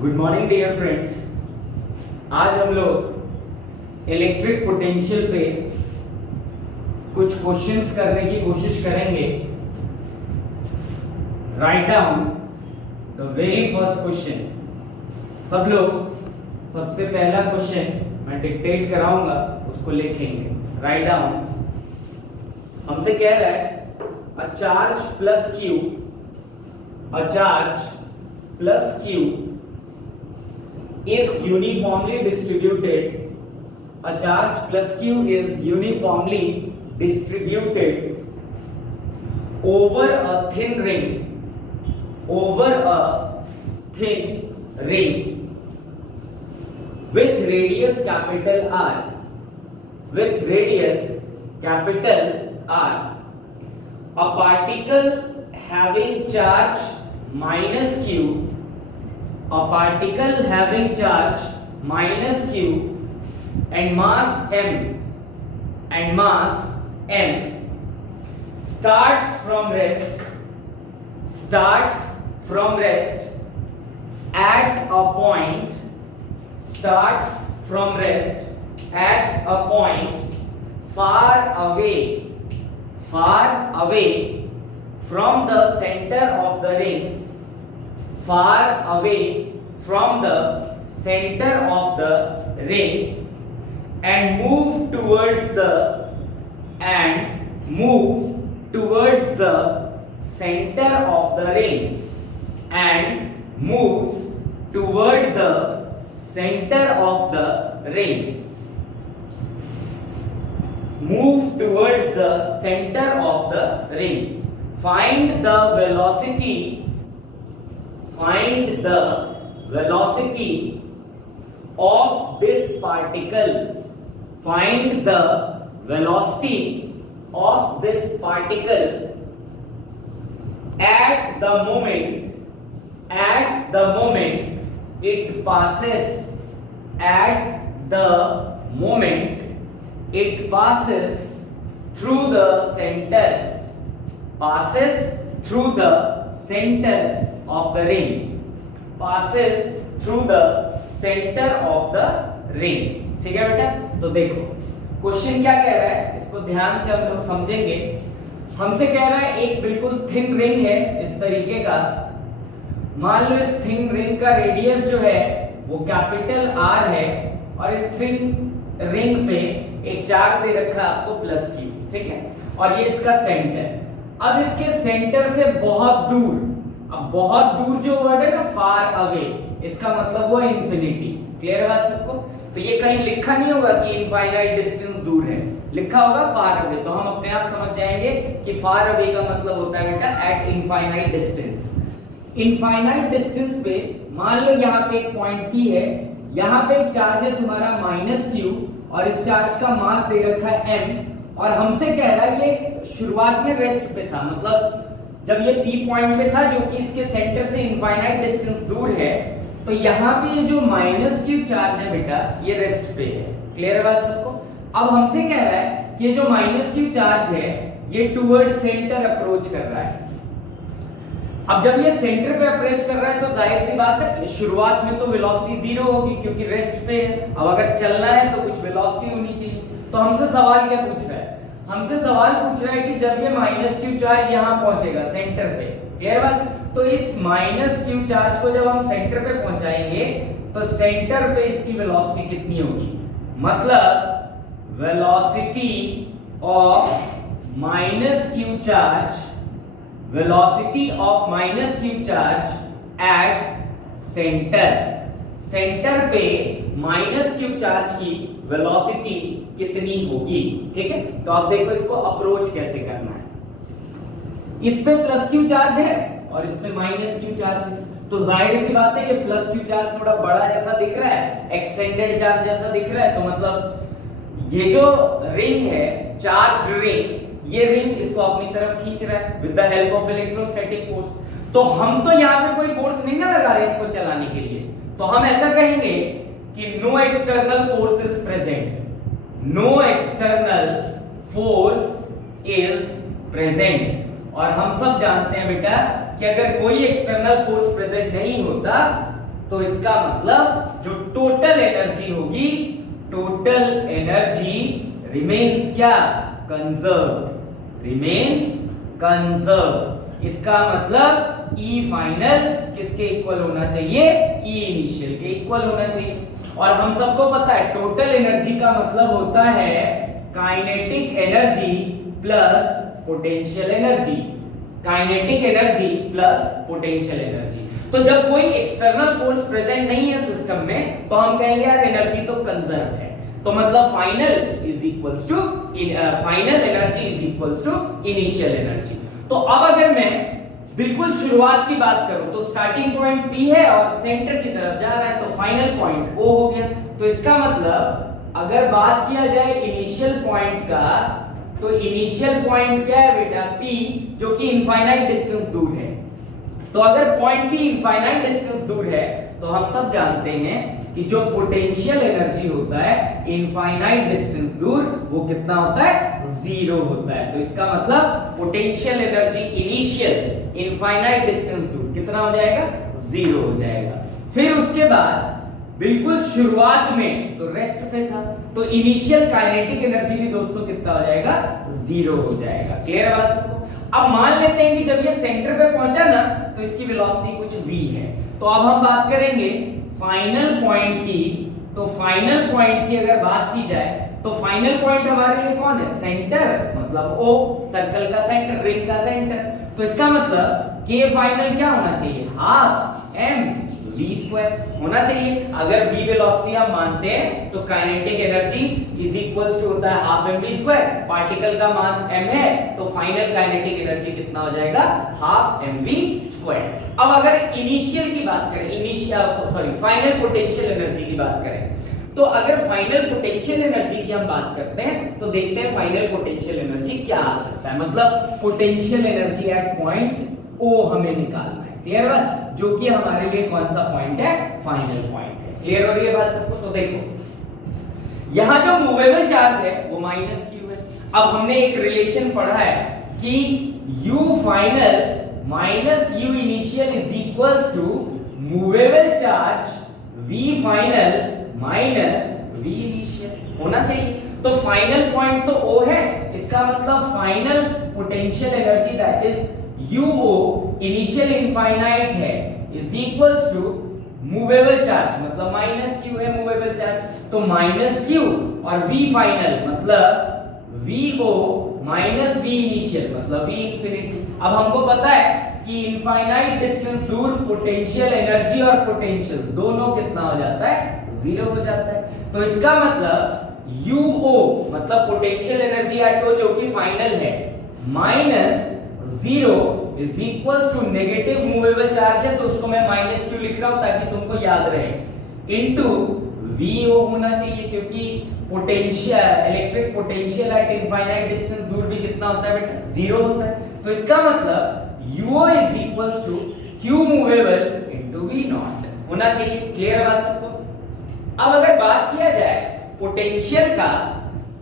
Good morning dear friends. आज हम लोग इलेक्ट्रिक पोटेंशियल पे कुछ क्वेश्चंस करने की कोशिश करेंगे। Write down the very first question. सब लोग सबसे पहला क्वेश्चन मैं डिक्टेट कराऊंगा, उसको लिखेंगे। Write down. हमसे कह रहा है a charge plus Q, a charge plus Q is uniformly distributed. A charge plus q is uniformly distributed over a thin ring, over a thin ring with radius capital R, with radius capital R. A particle having charge minus q, a particle having charge minus q and mass m starts from rest at a point, starts from rest at a point far away from the center of the ring, far away from the center of the ring, and move towards the center of the ring, and moves toward the center of the ring, move towards the center of the ring. Find the velocity of this particle. Find the velocity of this particle at the moment it passes, at the moment it passes through the center, passes through the center of the ring, passes through the center of the ring. ठीक है बेटा? तो देखो question क्या कह रहा है, इसको ध्यान से हम लोग समझेंगे। हमसे कह रहा है एक बिल्कुल थिन रिंग है इस तरीके का। मान लो इस थिन रिंग का रेडियस जो है वो कैपिटल आर है और इस थिन रिंग पे एक चार्ज दे रखा है आपको प्लस क्यू। ठीक है, और ये इसका सेंटर। अब इसके सेंटर से बहुत दूर, अब बहुत दूर जो वर्ड है ना फार अवे, इसका मतलब वो इंफिनिटी। क्लियर है बात सबको? तो ये कहीं लिखा नहीं होगा कि इनफाइनाइट डिस्टेंस दूर है, लिखा होगा फार अवे। तो हम अपने आप समझ जाएंगे कि फार अवे का मतलब होता है बेटा eight infinite distance. Infinite distance पे मान लो यहाँ पे एक पॉइंट पी है, यहाँ पे एक चार्ज है तुम्हारा माइनस क्यू और इस चार्ज का मास दे रखा है एम, और हमसे कह रहा है ये शुरुआत में रेस्ट पे था, मतलब जब ये P पॉइंट पे था जो कि इसके सेंटर से इनफाइनाइट डिस्टेंस दूर है, तो यहाँ पे ये जो माइनस क्यू चार्ज है बेटा ये रेस्ट पे है। क्लियर है बात सबको? अब हमसे कह रहा है कि ये जो माइनस क्यू चार्ज है ये टुवर्ड सेंटर अप्रोच कर रहा है। अब जब ये सेंटर पे अप्रोच कर रहा है तो जाहिर सी बात है शुरुआत में तो वेलोसिटी जीरो होगी क्योंकि रेस्ट पे है। अब अगर चलना है तो कुछ वेलोसिटी होनी चाहिए। तो हमसे सवाल क्या पूछ रहा है? हमसे सवाल पूछ रहा है कि जब ये माइनस क्यू चार्ज यहाँ पहुंचेगा सेंटर पे, क्लियर बात? तो इस माइनस क्यू चार्ज को जब हम सेंटर पे पहुंचाएंगे तो सेंटर पे इसकी वेलोसिटी कितनी होगी? मतलब velocity of minus Q charge, velocity of minus Q charge at centre, centre पे माइनस क्यू चार्ज की वेलोसिटी कितनी होगी? ठीक है, तो आप देखो इसको अप्रोच कैसे करना है। इस पे प्लस क्यू चार्ज है और इस पे माइनस क्यू चार्ज है, तो जाहिर सी बात है ये प्लस क्यू चार्ज थोड़ा बड़ा जैसा दिख रहा है, एक्सटेंडेड चार्ज जैसा दिख रहा है, तो मतलब ये जो रिंग है चार्ज रिंग, ये रिंग इसको अपनी तरफ खींच रहा है with the help of electrostatic force. तो हम तो यहाँ पे कोई फोर्स नहीं ना लगा रहे इसको चलाने के लिए, तो हम ऐसा कहेंगे कि no external force is present, no external force is present. और हम सब जानते हैं बेटा कि अगर कोई एक्सटर्नल फोर्स प्रेजेंट नहीं होता तो इसका मतलब जो टोटल एनर्जी होगी, टोटल एनर्जी रिमेन्स क्या, कंजर्व, रिमेन्स कंजर्व। इसका मतलब E फाइनल किसके इक्वल होना चाहिए, E इनिशियल के इक्वल होना चाहिए। और हम सबको पता है टोटल एनर्जी का मतलब होता है kinetic energy plus potential energy, kinetic energy plus potential energy. तो जब कोई एक्सटर्नल फोर्स प्रेजेंट नहीं है सिस्टम में तो हम कहेंगे यार एनर्जी तो कंजर्व है। तो मतलब final is equals to final energy is equals to initial energy. तो अब अगर मैं बिल्कुल शुरुआत की बात करूं तो स्टार्टिंग पॉइंट P है और सेंटर की तरफ जा रहा है तो फाइनल पॉइंट O हो गया। तो इसका मतलब अगर बात किया जाए इनिशियल पॉइंट का तो इनिशियल पॉइंट क्या है बेटा, P, जो कि इनफाइनाइट डिस्टेंस दूर है। तो अगर पॉइंट P इनफाइनाइट डिस्टेंस दूर है तो हम सब जानते हैं कि जो पोटेंशियल एनर्जी होता है इनफाइनाइट डिस्टेंस दूर वो कितना होता है, जीरो होता है। तो इसका मतलब potential energy initial infinite distance दूर कितना हो जाएगा, जीरो हो जाएगा। फिर उसके बाद बिल्कुल शुरुआत में तो रेस्ट पे था तो इनिशियल काइनेटिक एनर्जी भी दोस्तों कितना हो जाएगा, जीरो हो जाएगा। क्लियर है बात सबको। अब मान लेते हैं कि जब ये सेंटर पे पहुंचा ना तो इसकी वेलोसिटी कुछ v है। तो अब हम बात करेंगे फाइनल पॉइंट की। तो फाइनल पॉइंट की अगर बात की जाए तो फाइनल पॉइंट हमारे लिए कौन है, सेंटर, मतलब O, सर्कल का सेंटर, रिंग का सेंटर। तो इसका मतलब K फाइनल क्या होना चाहिए, हाफ mv² होना चाहिए। अगर v वेलोसिटी हम मानते हैं तो kinetic energy is equals to होता है हाफ mv², पार्टिकल का मास m है तो फाइनल काइनेटिक एनर्जी कितना हो जाएगा, हाफ mv²। अब अगर इनिशियल की बात करें, फाइनल पोटेंशियल एनर्जी की बात करें तो अगर फाइनल पोटेंशियल एनर्जी की हम बात करते हैं तो देखते हैं फाइनल पोटेंशियल एनर्जी क्या आ सकता है। मतलब potential energy eight point O हमें निकालना है। क्लियर बात, जो कि हमारे लिए कौन सा पॉइंट है, फाइनल पॉइंट है। क्लियर हो रही है बात सबको। तो देखो यहां जो मूवेबल चार्ज है वो माइनस q है। अब हमने एक रिलेशन पढ़ा है कि u final minus u initial is equals to movable charge v final minus v initial होना चाहिए। तो फाइनल पॉइंट तो O है, इसका मतलब final potential energy that is UO initial infinite है is equals to movable charge, मतलब minus q है मूवेबल चार्ज। तो माइनस q और v फाइनल मतलब VO माइनस v इनिशियल मतलब v इंफिनिटी। अब हमको पता है कि इनफाइनाइट डिस्टेंस दूर पोटेंशियल एनर्जी और पोटेंशियल दोनों कितना हो जाता है, जीरो हो जाता है। तो इसका मतलब UO मतलब पोटेंशियल एनर्जी एट O जो कि फाइनल है minus zero is equals to negative movable charge है तो उसको मैं माइनस क्यू लिख रहा हूं ताकि तुमको याद रहे, इनटू VO होना चाहिए क्योंकि potential electric potential at infinite distance दूर भी कितना होता है बेटा, जीरो होता है। तो इसका मतलब UO is equals to Q movable into V not होना चाहिए। क्लियर है बात सबको। अब अगर बात किया जाए पोटेंशियल का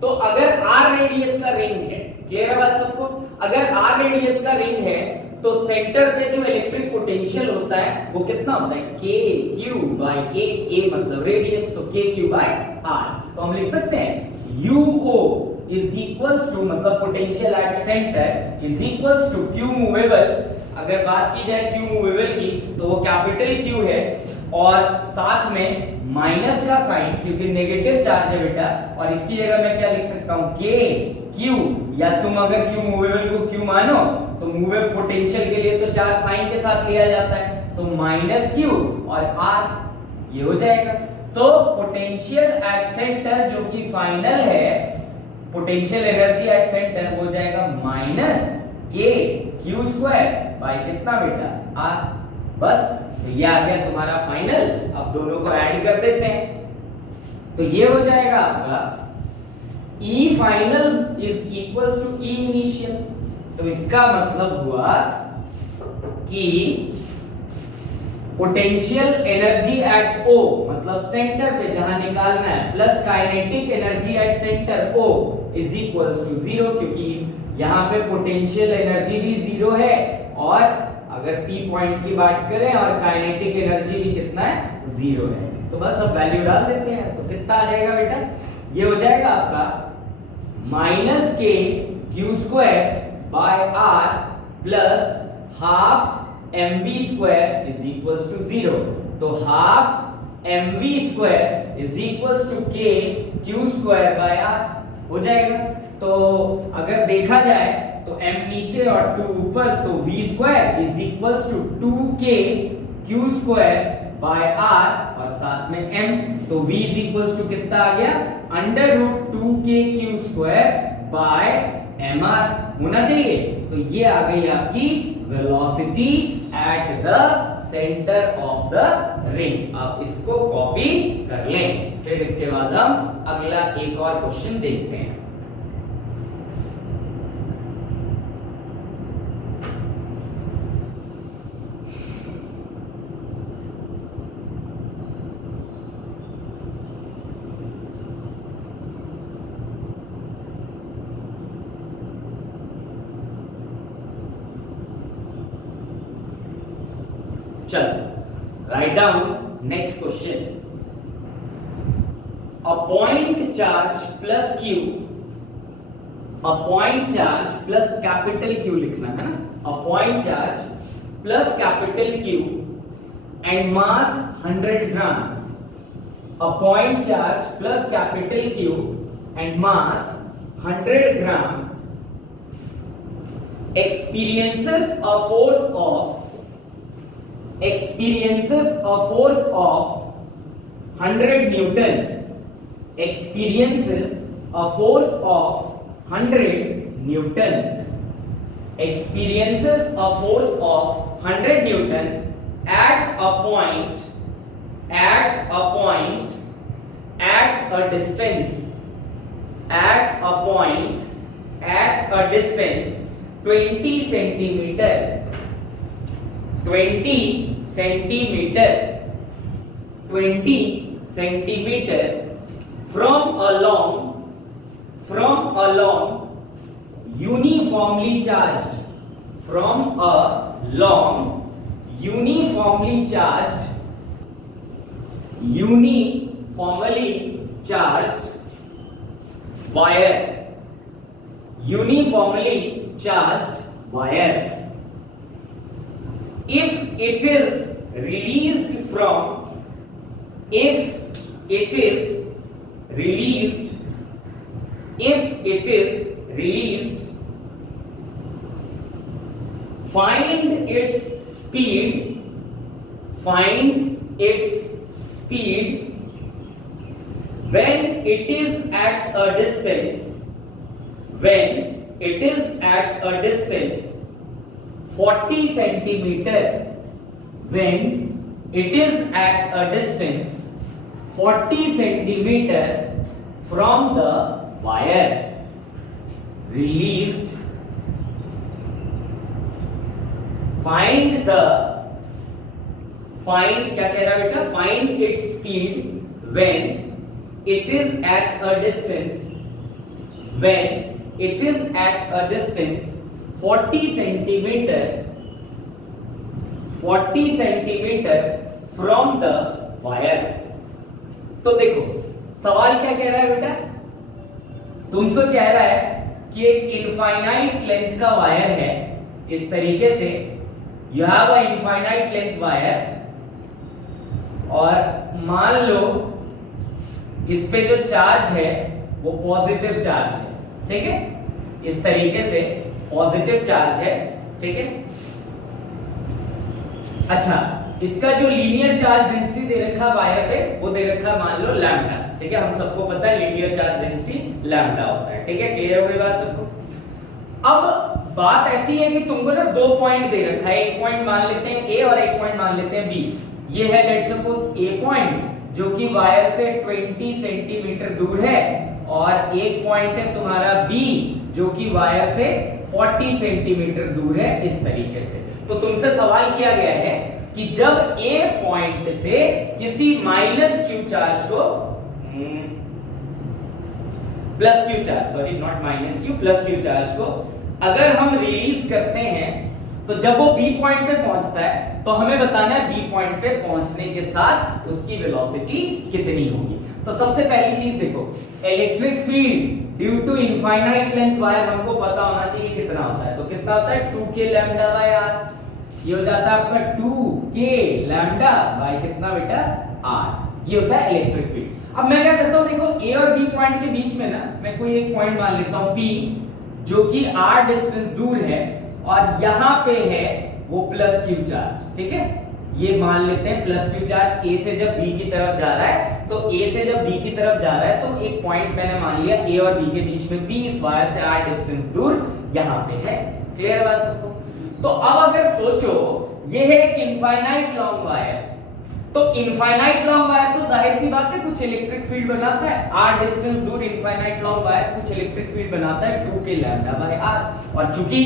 तो अगर r रेडियस का रिंग है, क्लियर है बात सबको, अगर r रेडियस का रिंग है तो सेंटर पे जो इलेक्ट्रिक पोटेंशियल होता है वो कितना होता है, KQ/A मतलब रेडियस, तो KQ/R। तो हम लिख सकते हैं UO इज इक्वल्स टू मतलब potential at center is equals to Q movable. अगर बात की जाए Q मूवेबल की तो वो कैपिटल Q है और साथ में माइनस का साइन क्योंकि नेगेटिव चार्ज है बेटा, और इसकी जगह मैं क्या लिख सकता हूं, KQ, या तुम अगर Q मूवेबल को Q मानो तो मूवेबल पोटेंशियल के लिए तो चार्ज साइन के साथ लिया जाता है, तो माइनस Q और R ये हो जाएगा। तो पोटेंशियल एट सेंटर जो कि फाइनल है, पोटेंशियल एनर्जी एट सेंटर हो जाएगा माइनस KQ² बाय कितना बेटा, R। बस तो ये आ गया तुम्हारा फाइनल। अब दोनों को ऐड कर देते हैं तो ये हो जाएगा आपका E final is equals to E initial. तो इसका मतलब हुआ कि पोटेंशियल एनर्जी एट O मतलब सेंटर पे जहां निकालना है plus kinetic energy at center O is equals to zero, क्योंकि यहां पे पोटेंशियल एनर्जी भी जीरो है और अगर P पॉइंट की बात करें और काइनेटिक एनर्जी भी कितना है, 0 है। तो बस अब वैल्यू डाल देते हैं, तो कितना आ जाएगा बेटा, ये हो जाएगा आपका -k q² by r plus half mv² is equals to 0। तो half mv² is equals to k q² by r हो जाएगा। तो अगर देखा जाए तो m नीचे और 2 ऊपर, तो v² is equals to 2k q² by r और साथ में m। तो v इज इक्वल्स टू कितना आ गया, √2k q² बाय mr होना चाहिए। तो ये आ गई आपकी velocity at the centre of the ring. आप इसको कॉपी कर लें, फिर इसके बाद हम अगला एक और क्वेश्चन देखते हैं। चलो write down next question. A point charge plus Q, a point charge plus capital Q लिखना है ना, a point charge plus capital Q and mass 100 gram, a point charge plus capital Q and mass 100 gram experiences a force of 100 Newton, experiences a force of 100 Newton, experiences a force of 100 Newton at a point, at a distance, at a point, at a distance 20 centimeter, 20 centimeter, 20 centimeter from a long uniformly charged, from a long uniformly charged wire, uniformly charged wire. If it is released from, if it is released, find its speed, when it is at a distance, when it is at a distance 40 centimeter, when it is at a distance 40 centimeter from the wire released. क्या कह रहा है बेटा, find its speed when it is at a distance, when it is at a distance 40 centimeter from the wire. तो देखो सवाल क्या कह रहा है बेटा, तुमसे कह रहा है कि एक इनफाइनाइट लेंथ का वायर है, इस तरीके से यह है इनफाइनाइट लेंथ वायर, और मान लो इस पे जो चार्ज है वो पॉजिटिव चार्ज है, ठीक है, इस तरीके से पॉजिटिव चार्ज है, ठीक है। अच्छा, इसका जो लीनियर चार्ज डेंसिटी दे रखा वायर पे वो दे रखा मान लो लैम्डा, ठीक है, हम सबको पता है लीनियर चार्ज डेंसिटी लैम्डा होता है, ठीक है, क्लियर हो गई बात सबको। अब बात ऐसी है कि तुमको ना दो पॉइंट दे रखा है, एक पॉइंट मान लेते हैं ए और एक पॉइंट मान लेते हैं बी। ये है लेट्स सपोज ए पॉइंट जो कि वायर से 20 सेंटीमीटर दूर है, और एक पॉइंट है तुम्हारा बी जो कि वायर से 40 सेंटीमीटर दूर है, इस तरीके से। तो तुमसे सवाल किया गया है कि जब ए पॉइंट से किसी माइनस क्यू चार्ज को plus Q charge, sorry not minus Q, plus Q charge को अगर हम रिलीज करते हैं तो जब वो बी पॉइंट पे पहुंचता है तो हमें बताना है बी पॉइंट पे पहुंचने के साथ उसकी वेलोसिटी कितनी होगी। तो सबसे पहली चीज देखो, electric field due to infinite length wire हमको पता होना चाहिए कितना होता है। तो कितना होता है 2k लैम्डा बाय r, ये हो जाता है आपका 2k लैम्डा बाय कितना बेटा r, ये होता है इलेक्ट्रिक फील्ड। अब मैं क्या करता हूं, देखो a और b पॉइंट के बीच में ना मैं कोई एक पॉइंट मान लेता हूं p, जो कि r डिस्टेंस दूर है और यहां पे है वो प्लस q चार्ज, ठीक है, ये मान लेते हैं प्लस q चार्ज a से जब b की तरफ जा रहा है, तो a से जब b की तरफ जा रहा है तो एक पॉइंट मैंने मान लिया a और b के बीच में p, इस वायर से r डिस्टेंस दूर यहां पे है। क्लियर बात सबको? तो अब अगर सोचो ये है एक इनफाइनाइट लॉन्ग वायर, तो इनफाइनाइट लॉन्ग वायर तो जाहिर सी बात है कुछ इलेक्ट्रिक फील्ड बनाता है, r डिस्टेंस दूर इनफाइनाइट लॉन्ग वायर कुछ इलेक्ट्रिक फील्ड बनाता है 2k लैम्डा बाय r, और चूंकि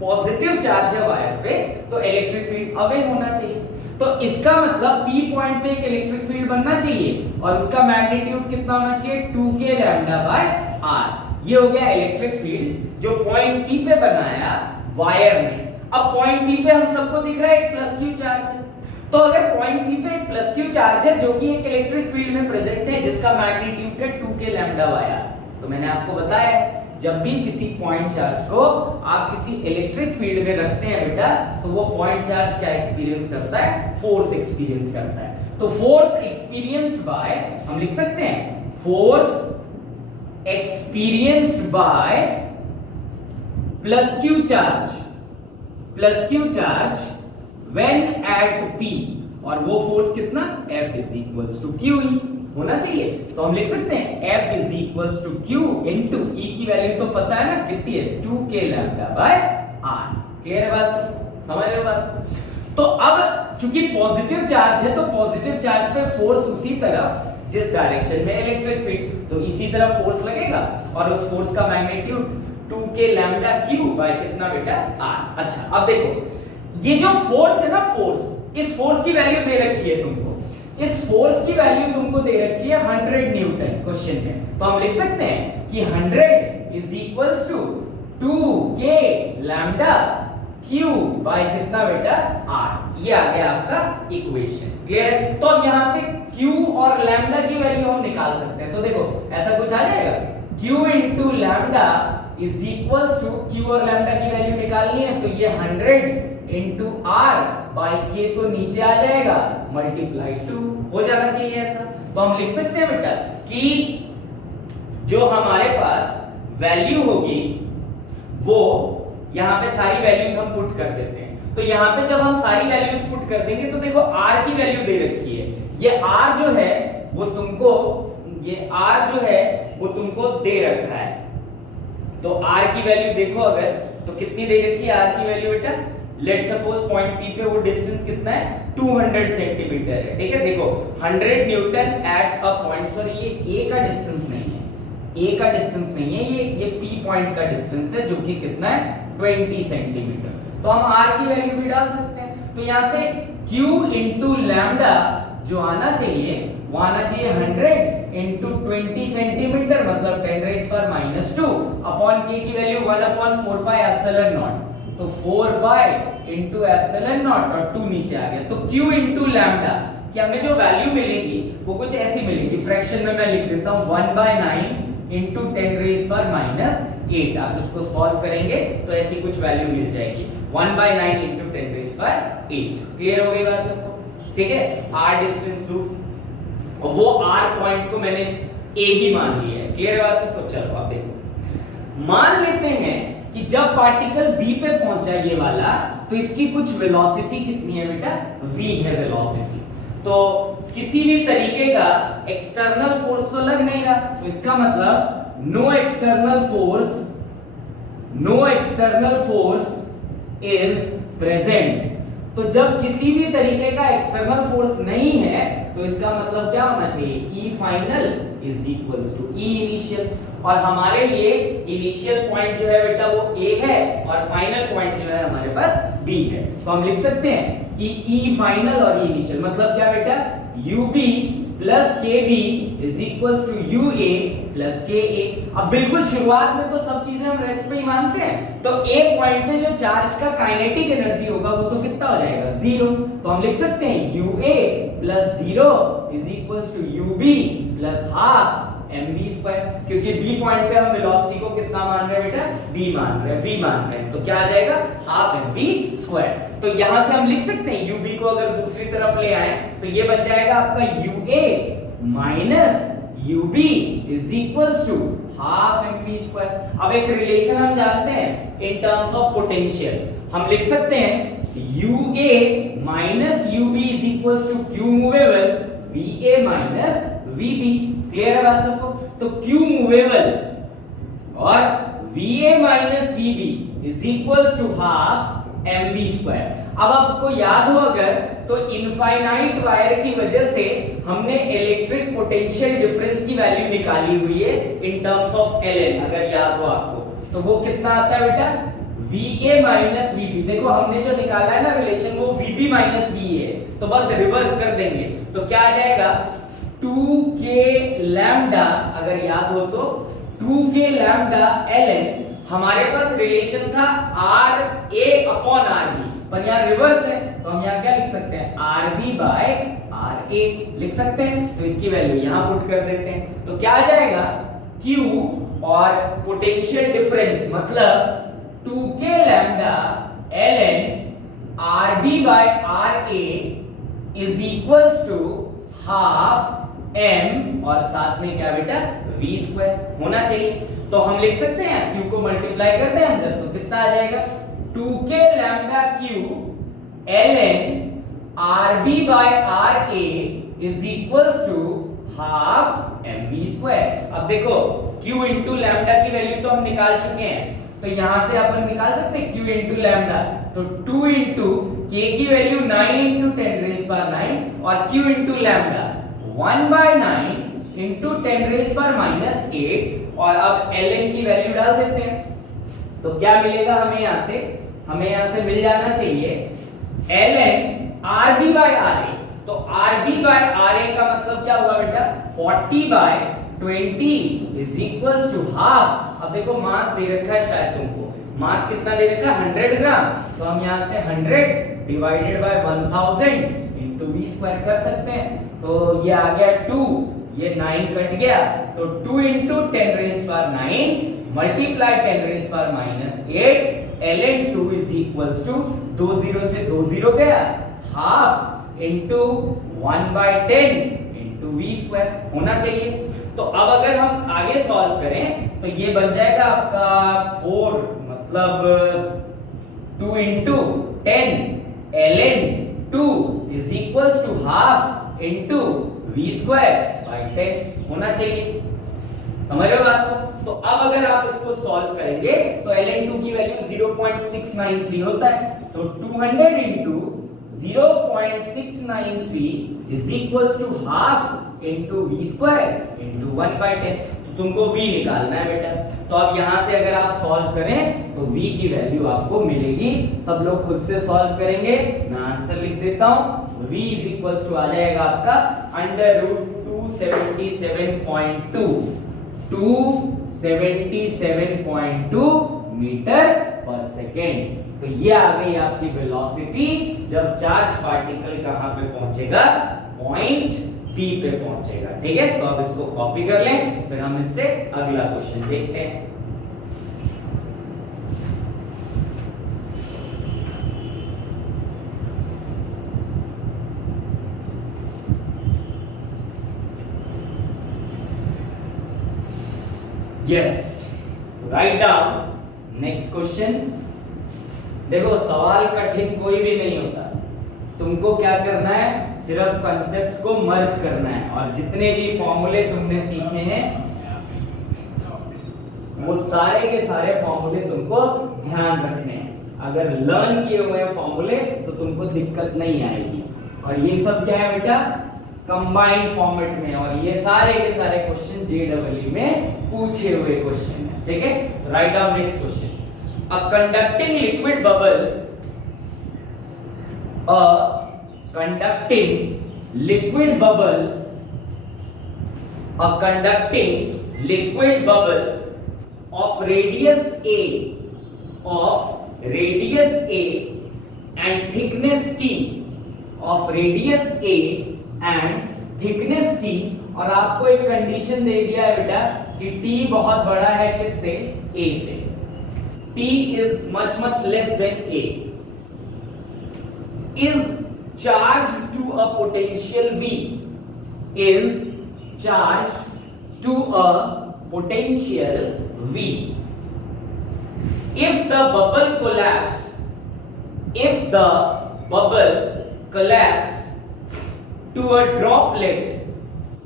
पॉजिटिव चार्ज है वायर पे तो इलेक्ट्रिक फील्ड अवे होना चाहिए। तो इसका मतलब p पॉइंट पे एक इलेक्ट्रिक फील्ड बनना चाहिए और उसका मैग्नीट्यूड कितना होना चाहिए 2k लैम्डा बाय r। ये हो गया इलेक्ट्रिक फील्ड जो पॉइंट p पे बनाया वायर ने। अब पॉइंट p पे हम सबको दिख रहा है एक प्लस q चार्ज है, तो अगर पॉइंट p पे एक प्लस q चार्ज है जो कि एक इलेक्ट्रिक फील्ड में प्रेजेंट है जिसका मैग्नीट्यूड है 2k लैम्डा बाय r, तो मैंने आपको बताया जब भी किसी पॉइंट चार्ज को आप किसी इलेक्ट्रिक फील्ड में रखते हैं बेटा, तो वो पॉइंट चार्ज क्या एक्सपीरियंस करता है, फोर्स एक्सपीरियंस करता है। तो फोर्स एक्सपीरियंस्ड बाय, हम लिख सकते हैं force experienced by plus Q charge when at P, और वो फोर्स कितना F is equals to Q होना चाहिए। तो हम लिख सकते हैं F is equals to Q into E की वैल्यू तो पता है ना कितनी है 2k lambda by r। Clear है बात, समझ रहे हो बात? तो अब चूंकि पॉजिटिव चार्ज है तो पॉजिटिव चार्ज पे फोर्स उसी तरफ जिस डायरेक्शन में इलेक्ट्रिक फील्ड, तो इसी तरफ फोर्स लगेगा और उस फोर्स का magnitude 2k lambda q by कितना बेटा r। अच्छा अब देखो ये जो फोर्स है ना, फोर्स, इस फोर्स की वैल्यू दे रखी है तुमको, इस फोर्स की वैल्यू तुमको दे रखी है 100 न्यूटन क्वेश्चन में। तो हम लिख सकते हैं कि 100 is equals to 2k lambda q by कितना बेटा r, ये आ गया आपका इक्वेशन। क्लियर है? तो अब यहां से q और लैम्डा की वैल्यू हम निकाल सकते हैं। तो देखो ऐसा कुछ आ जाएगा q into lambda is equals to, q और लैम्डा की वैल्यू निकालनी है तो ये 100 इनटू r बाय k तो नीचे आ जाएगा मल्टीप्लाई 2, हो जाना चाहिए ऐसा। तो हम लिख सकते हैं बेटा कि जो हमारे पास वैल्यू होगी वो यहां पे सारी वैल्यूज हम पुट कर देते हैं। तो यहां पे जब हम सारी वैल्यूज पुट कर देंगे तो देखो r की वैल्यू दे रखी है, ये r जो है वो तुमको, ये r जो है वो तुमको दे रखा है। तो r की वैल्यू देखो अगर तो कितनी दे रखी है r की वैल्यू बेटा, लेट सपोज पॉइंट P पे वो डिस्टेंस कितना है 200 सेंटीमीटर है, ठीक है। देखो 100 Newton at a point, sorry ये A का डिस्टेंस नहीं है, A का डिस्टेंस नहीं है, ये P पॉइंट का डिस्टेंस है जो कि कितना है 20 सेंटीमीटर। तो हम R की वैल्यू भी डाल सकते हैं। तो यहां से Q इनटू लैम्डा जो आना चाहिए वो आना चाहिए 100 इनटू 20 सेंटीमीटर मतलब 10⁻⁻² अपॉन K की वैल्यू 1/4 पाई एप्सिलॉन नॉट, तो 4 पाई इनटू एप्सिलॉन नॉट और 2 नीचे आ गया। तो Q इनटू लैम्डा कि हमें जो वैल्यू मिलेगी वो कुछ ऐसी मिलेगी, फ्रैक्शन में मैं लिख देता हूं 1/9 इनटू 10⁻⁸। आप इसको सॉल्व करेंगे तो ऐसी कुछ वैल्यू मिल जाएगी 1/9 इनटू 10⁸। क्लियर हो गई बात सबको? ठीक है, r डिस्टेंस दूर और वो r पॉइंट को मैंने a ही मान लिया है। क्लियर है बात सबको? चलो अब देखो, मान लेते हैं कि जब पार्टिकल B पे पहुंचा ये वाला तो इसकी कुछ वेलोसिटी कितनी है बेटा, v है वेलोसिटी। तो किसी भी तरीके का एक्सटर्नल फोर्स तो लग नहीं रहा, तो इसका मतलब no external force is present. तो जब किसी भी तरीके का एक्सटर्नल फोर्स नहीं है तो इसका मतलब क्या होना चाहिए, E final is equals to E initial. और हमारे लिए इनिशियल पॉइंट जो है बेटा वो A है और फाइनल पॉइंट जो है हमारे पास B है। तो हम लिख सकते हैं कि E फाइनल और E इनिशियल मतलब क्या बेटा, UB plus K B is equals to U A plus K A. अब बिल्कुल शुरुआत में तो सब चीजें हम रेस्ट पे ही मानते हैं, तो ए पॉइंट पे जो चार्ज का काइनेटिक एनर्जी होगा वो तो कितना हो जाएगा, 0। तो हम लिख सकते हैं U A plus 0 is equals to U B plus half mv square, क्योंकि b पॉइंट पे हम वेलोसिटी को कितना मान रहे हैं बेटा, v मान रहे हैं, तो क्या आ जाएगा, हाफ mv स्क्वायर। तो यहां से हम लिख सकते हैं ub को अगर दूसरी तरफ ले आए तो ये बन जाएगा आपका ua minus ub is equals to half mv square. अब एक रिलेशन हम जानते हैं इन टर्म्स ऑफ पोटेंशियल, हम लिख सकते हैं ua minus ub is equals to q movable va minus vb। Clear है बात सबको? तो Q मूवेबल और Va minus Vb is equals to half mv square. अब आपको याद हो अगर तो इनफाइनाइट वायर की वजह से हमने इलेक्ट्रिक पोटेंशियल डिफरेंस की वैल्यू निकाली हुई है इन टर्म्स ऑफ ln, अगर याद हो आपको तो वो कितना आता है बेटा, Va माइनस Vb। देखो हमने जो निकाला है ना रिलेशन वो Vb माइनस Va है, तो बस रिवर्स कर देंगे तो क्या आ जाएगा 2k लैम्डा, अगर याद हो तो 2k लैम्डा ln, हमारे पास रिलेशन था RA अपॉन RB, पर यहाँ रिवर्स है तो हम यहाँ क्या लिख सकते हैं, RB बाय RA लिख सकते हैं। तो इसकी वैल्यू यहाँ पुट कर देते हैं तो क्या आ जाएगा, Q और पोटेंशियल डिफरेंस मतलब 2k lambda ln RB by RA is equals to half m और साथ में क्या बेटा v स्क्वायर होना चाहिए। तो हम लिख सकते हैं q को मल्टीप्लाई कर दें अंदर तो कितना आ जाएगा 2k lambda q ln rb by ra is equals to half mv square. अब देखो q इनटू लैम्डा की वैल्यू तो हम निकाल चुके हैं, तो यहां से अपन निकाल सकते हैं q इनटू लैम्डा, तो 2 इनटू k की वैल्यू 9 इनटू 10 रेज़ पावर 9 और q into lambda 1 by 9 into 10 raised पर minus 8 और अब ln की वैल्यू डाल देते हैं तो क्या मिलेगा हमें यहाँ से मिल जाना चाहिए ln rb by ra। तो rb by ra का मतलब क्या हुआ बेटा 40 by 20 is equals to half। अब देखो मास दे रखा है शायद तुमको, मास कितना दे रखा है 100 ग्राम, तो हम यहाँ से 100 divided by 1000 into v square कर सकते हैं। तो ये आ गया 2, ये 9 कट गया तो 2 into 10 raised power 9 multiply 10 raised power minus 8 ln 2 is equals to 2 0 से 2 0 गया half into 1 by 10 into v square होना चाहिए। तो अब अगर हम आगे सॉल्व करें तो ये बन जाएगा आपका 4 मतलब 2 into 10 ln 2 is equals to half into v square by 10 होना चाहिए। समझ रहे हो बात को? तो अब अगर आप इसको सॉल्व करेंगे तो ln2 की वैल्यू 0.693 होता है, तो 200 into 0.693 is equals to half into v square into 1 by 10। तो तुमको v निकालना है बेटा, तो अब यहाँ से अगर आप सॉल्व करें तो v की वैल्यू आपको मिलेगी। सब लोग खुद से सॉल्व करेंगे, मैं आंसर लिख देता हूँ। v is equals to आ जाएगा आपका अंडर रूट 277.2 मीटर पर सेकेंड। तो ये आ गई आपकी वेलोसिटी जब चार्ज पार्टिकल कहां पे पहुंचेगा, पॉइंट P पे पहुंचेगा। ठीक है, तो अब इसको कॉपी कर लें, फिर हम इससे अगला क्वेश्चन देखते हैं। Yes, write down next question. देखो सवाल कठिन कोई भी नहीं होता, तुमको क्या करना है, सिर्फ कंसेप्ट को मर्ज करना है और जितने भी फॉर्मूले तुमने सीखे हैं वो सारे के सारे फॉर्मूले तुमको ध्यान रखने हैं। अगर लर्न किए हुए फॉर्मूले तो तुमको दिक्कत नहीं आएगी। और ये सब क्या है बेटा, कंबाइंड फॉर्मेट में, और ये सारे के सारे क्वेश्चन जेईई में पूछे हुए क्वेश्चन है। ठीक है, write down next question. A conducting liquid bubble, a conducting liquid bubble a conducting liquid bubble of radius a and thickness t, of radius a and thickness t, और आपको एक condition दे दिया है बेटा कि t बहुत बड़ा है किससे, a से, t is much less than a, is charged to a potential v, is charged to a potential v. If the bubble collapse to a droplet,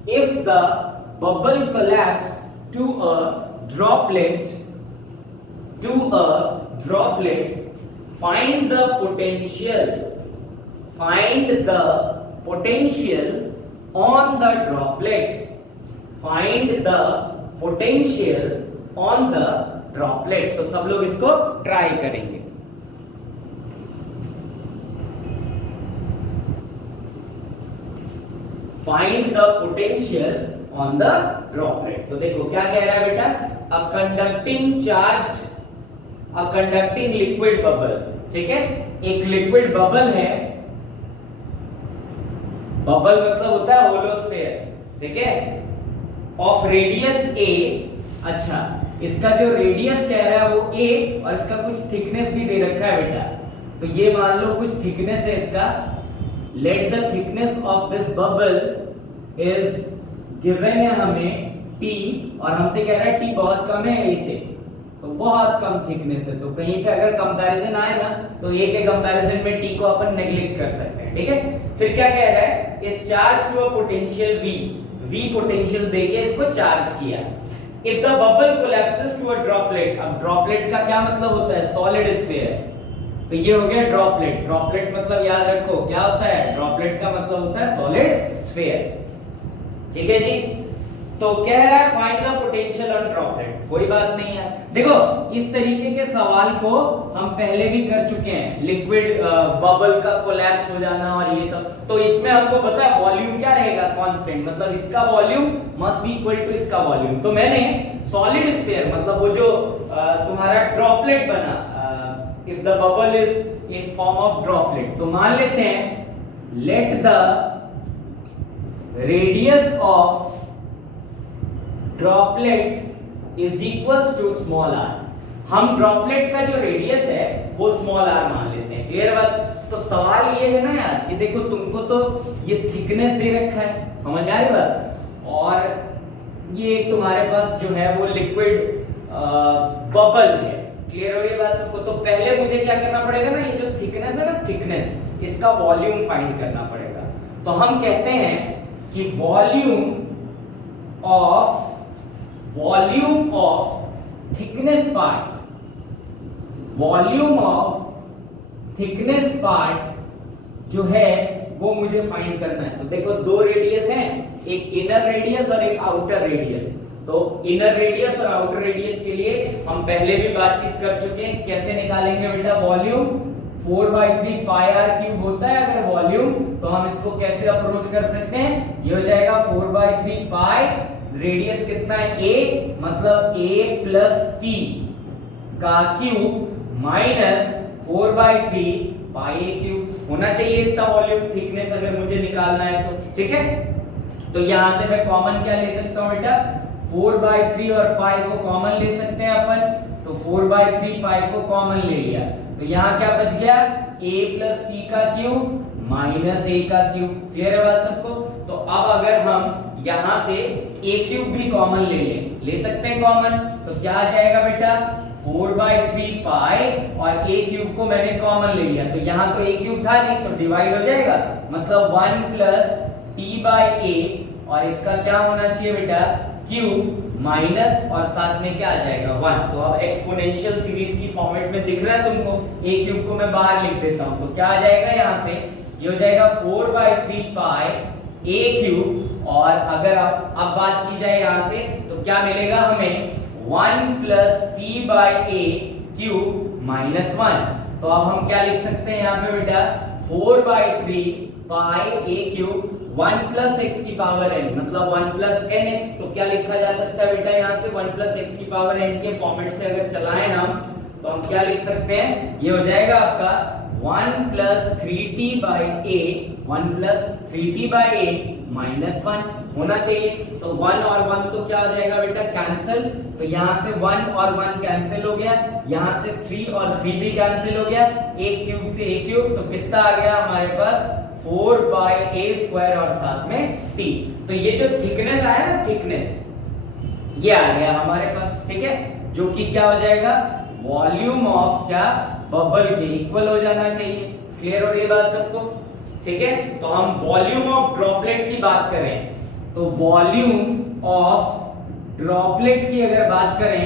if the bubble collapse to a droplet, find the potential on the droplet, find the potential on the droplet. तो सब लोग इसको try करेंगे. Find the potential on the droplet. तो देखो क्या कह रहा है बेटा, a conducting liquid bubble, ठीक है, एक लिक्विड बबल है, बबल मतलब होता है होलोस्फेयर, ठीक है, ऑफ रेडियस a. अच्छा, इसका जो रेडियस कह रहा है वो a और इसका कुछ थिकनेस भी दे रखा है बेटा, तो ये मान लो कुछ थिकनेस है इसका. Let the thickness of this bubble is given है हमें t, और हमसे कह रहा है t बहुत कम है a से, तो बहुत कम थिकनेस है, तो कहीं पे अगर कंपैरिजन आए ना तो a के कंपैरिजन में t को अपन नेग्लेक्ट कर सकते हैं, ठीक है. फिर क्या कह रहा है, इस charge to a potential v potential देके इसको चार्ज किया. If the bubble collapses to a droplet, अब ड्रॉपलेट का क्या मतलब होता है, सॉलिड स्फीयर, तो ये हो गया ड्रॉपलेट. ड्रॉपलेट मतलब याद रखो क्या होता है, ड्रॉपलेट का मतलब होता है सॉलिड स्फीयर, ठीक है जी. तो कह रहा है find the potential on droplet, कोई बात नहीं है. देखो इस तरीके के सवाल को हम पहले भी कर चुके हैं, लिक्विड बबल का कोलैप्स हो जाना और ये सब, तो इसमें हमको पता है वॉल्यूम क्या रहेगा, कांस्टेंट, मतलब इसका volume must be equal to इसका वॉल्यूम. तो मैंने सॉलिड स्फीयर मतलब वो जो तुम्हारा ड्रॉपलेट बना, if the bubble is in form of droplet, तो मान लेते हैं let the radius of droplet is equals to small r. हम ड्रॉपलेट का जो रेडियस है वो स्मॉल r मान लेते हैं. क्लियर बात. तो सवाल ये है ना यार कि देखो तुमको तो ये थिकनेस दे रखा है, समझ में आ रही बात, और ये तुम्हारे पास जो है वो लिक्विड बबल है. क्लियर हो रही बात सबको. तो पहले मुझे क्या करना पड़ेगा ना, ये जो थिकनेस है ना, थिकनेस, इसका वॉल्यूम फाइंड करना पड़ेगा. तो हम कहते हैं कि वॉल्यूम ऑफ थिकनेस पार्ट जो है वो मुझे फाइंड करना है. तो देखो दो रेडियस हैं, एक इनर रेडियस और एक आउटर रेडियस. तो इनर रेडियस और आउटर रेडियस के लिए हम पहले भी बातचीत कर चुके हैं. कैसे निकालेंगे बेटा वॉल्यूम, 4/3 पाई r क्यूब होता है अगर वॉल्यूम, तो हम इसको कैसे अप्रोच कर सकते हैं, ये हो जाएगा 4/3 पाई, रेडियस कितना है a, मतलब a प्लस t का cube minus 4/3 pi a cube. होना चाहिए इतना वॉल्यूम, थिकनेस अगर मुझे निकालना है तो, ठीक है. तो यहां से मैं कॉमन क्या ले सकता हूं बेटा, 4/3 और पाई को कॉमन ले सकते हैं अपन, तो 4/3 पाई को कॉमन ले लिया, तो यहाँ क्या बच गया, a प्लस t का क्यूब माइनस a का क्यूब. क्लियर है बात सबको. तो अब अगर हम यहाँ से a क्यूब भी कॉमन ले सकते हैं कॉमन, तो क्या आ जाएगा बेटा 4/3 पाई और a क्यूब को मैंने कॉमन ले लिया, तो यहाँ तो a क्यूब था नहीं तो डिवाइड हो जाएगा, मतलब 1 प्लस t/a, और इसका क्या होना चाहिए बेटा क्यूब माइनस और साथ में क्या आ जाएगा 1. तो अब एक्सपोनेंशियल सीरीज की फॉर्मेट में दिख रहा है तुमको, a क्यूब को मैं बाहर लिख देता हूं, तो क्या आ जाएगा यहाँ से, ये हो जाएगा 4/3 पाई a क्यूब, और अगर अब बात की जाए यहाँ से तो क्या मिलेगा हमें 1 प्लस t/a क्यूब माइनस 1. तो अब हम क्या लिख सकते हैं यहाँ पे बेटा 4/3 पाई a क्यूब 1 प्लस एक्स की पावर n, मतलब 1 प्लस एन एक्स। तो क्या लिखा जा सकता है बेटा, यहाँ से 1 प्लस एक्स की पावर n के फॉर्मेट से अगर चलाएं हम, तो हम क्या लिख सकते हैं, ये हो जाएगा आपका 1 plus 3t by a, 1 plus 3t by a minus 1 होना चाहिए। तो 1 और 1 तो क्या हो जाएगा बेटा, कैंसिल। तो यहाँ से 1 और 1 कैंसिल हो गया, यहाँ से 3 और 3 भी कैंसिल हो गया, एक क्यूब से एक क्यूब, तो कितना आ गया हमारे पास 4 बाई a स्क्वायर और साथ में t। तो ये जो थिकनेस आया ना, थिकनेस ये आ गया हमारे पास, ठीक है, जो कि क्या हो जाएगा, वॉल्यूम ऑफ क्या, बबल के इक्वल हो जाना चाहिए। क्लियर हो रही है बात सबको, ठीक है। तो हम वॉल्यूम ऑफ ड्रॉपलेट की बात करें, तो वॉल्यूम ऑफ ड्रॉपलेट की अगर बात करें,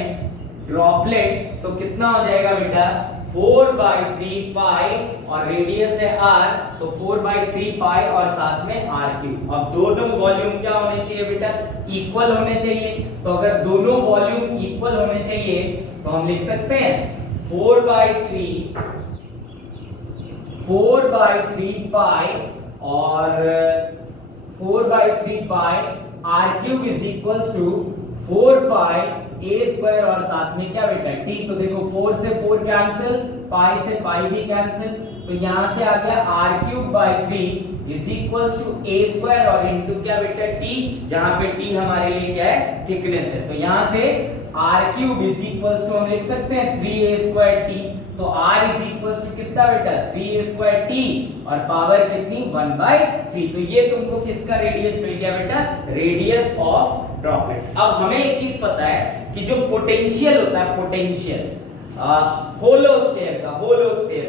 ड्रॉपलेट तो कितना हो जाएगा बेटा, 4/3 पाई और रेडियस है r, तो 4/3 पाई और साथ में r क्यूब। अब दोनों वॉल्यूम क्या होने चाहिए बेटा, इक्वल होने चाहिए। तो अगर दोनों वॉल्यूम इक्वल होने चाहिए तो हम लिख सकते हैं 4/3 पाई और 4/3 pi r cube is equals to 4 pi a square और साथ में क्या बेटा t। तो देखो 4 से 4 कैंसिल, पाई से पाई भी कैंसिल, तो यहां से आ गया r cube by 3 is equals to a square और इनटू क्या बेटा t, जहां पे t हमारे लिए क्या है, थिकनेस है। तो यहां से r cube is equals to हम लिख सकते हैं 3a स्क्वायर t। तो r इज इक्वल्स टू कितना बेटा, 3a स्क्वायर t और पावर कितनी, 1/3। तो ये तुमको किसका रेडियस मिल गया बेटा, रेडियस ऑफ ड्रॉपलेट। अब हमें एक चीज पता है कि जो पोटेंशियल होता है, पोटेंशियल होलोस्फीयर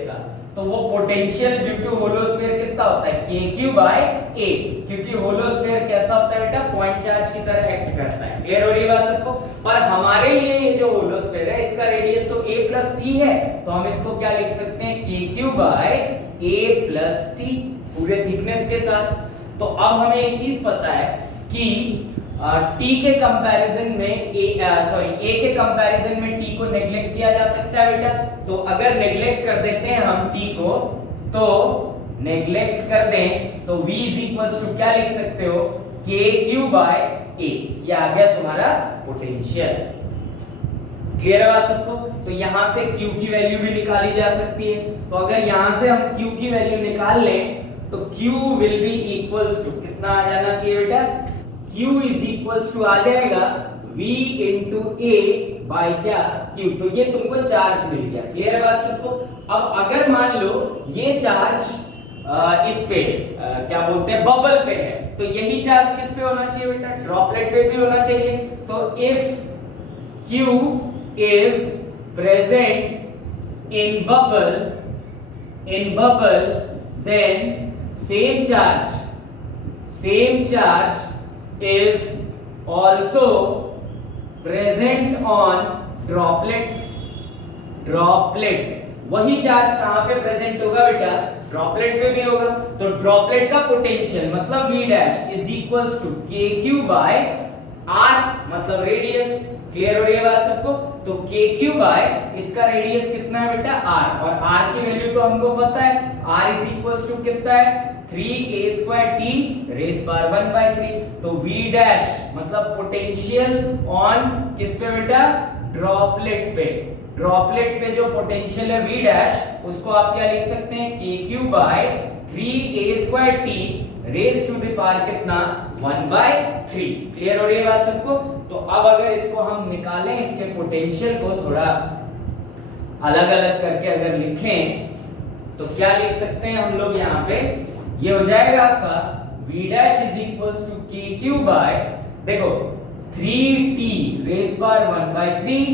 का, तो वो पोटेंशियल ड्यू टू होलोस्फीयर कितना होता है, kq बाय a, क्योंकि होलोस्फीयर कैसा होता है बेटा, पॉइंट चार्ज की तरह एक्ट करता है। क्लियर हो रही है बात सबको। पर हमारे लिए ये जो होलोस्फीयर है, इसका रेडियस तो a प्लस t है, तो हम इसको क्या लिख सकते हैं, kq by a plus t पूरे थिकनेस के साथ। तो अब हमें एक चीज पता है कि t के कंपैरिजन में a के कंपैरिजन में t को नेग्लेक्ट किया जा सकता है बेटा। तो अगर नेग्लेक्ट कर देते हैं हम t को, तो नेग्लेक्ट कर दें तो v इज इक्वल्स टू क्या लिख सकते हो, kq बाय a, ये आ गया तुम्हारा पोटेंशियल। क्लियर है बात सबको। तो यहां से q की वैल्यू भी निकाली जा सकती है। तो अगर यहां से हम q की वैल्यू निकाल लें तो q will be equals to कितना आ जाना चाहिए बेटा, q इज इक्वल्स टू आ जाएगा v इंटू a बाई क्या q। तो ये तुमको चार्ज मिल गया। क्लियर है बात सबको। अब अगर मान लो ये चार्ज इस पे क्या बोलते हैं, बबल पे है, तो यही चार्ज किस पे होना चाहिए बेटा, ड्रॉपलेट पे भी होना चाहिए। तो if q is present in bubble then same charge is also present on droplet। वही चार्ज कहां पे प्रेजेंट होगा बेटा, ड्रॉपलेट पे भी होगा। तो ड्रॉपलेट का पोटेंशियल मतलब v dash is equals to kq by r, मतलब रेडियस। क्लियर हो रही है बात सबको। तो kq बाय इसका रेडियस कितना है बेटा, r, और r की वैल्यू तो हमको पता है, r इज इक्वल्स टू कितना है, 3a square t raise power 1/3। तो v डैश मतलब पोटेंशियल ऑन किस पे बेटा, ड्रॉपलेट पे। ड्रॉपलेट पे जो पोटेंशियल है v डैश, उसको आप क्या लिख सकते हैं, kq by 3a square t raise to the power कितना, 1/3। क्लियर हो रही है बात सबको। तो अब अगर इसको हम निकालें, इसके पोटेंशियल को थोड़ा अलग अलग करके अगर लिखें, तो क्या लिख सकते हैं हम लोग यहाँ पे, ये हो जाएगा आपका v dash is equals to kq by, देखो 3t रेज पावर 1/3,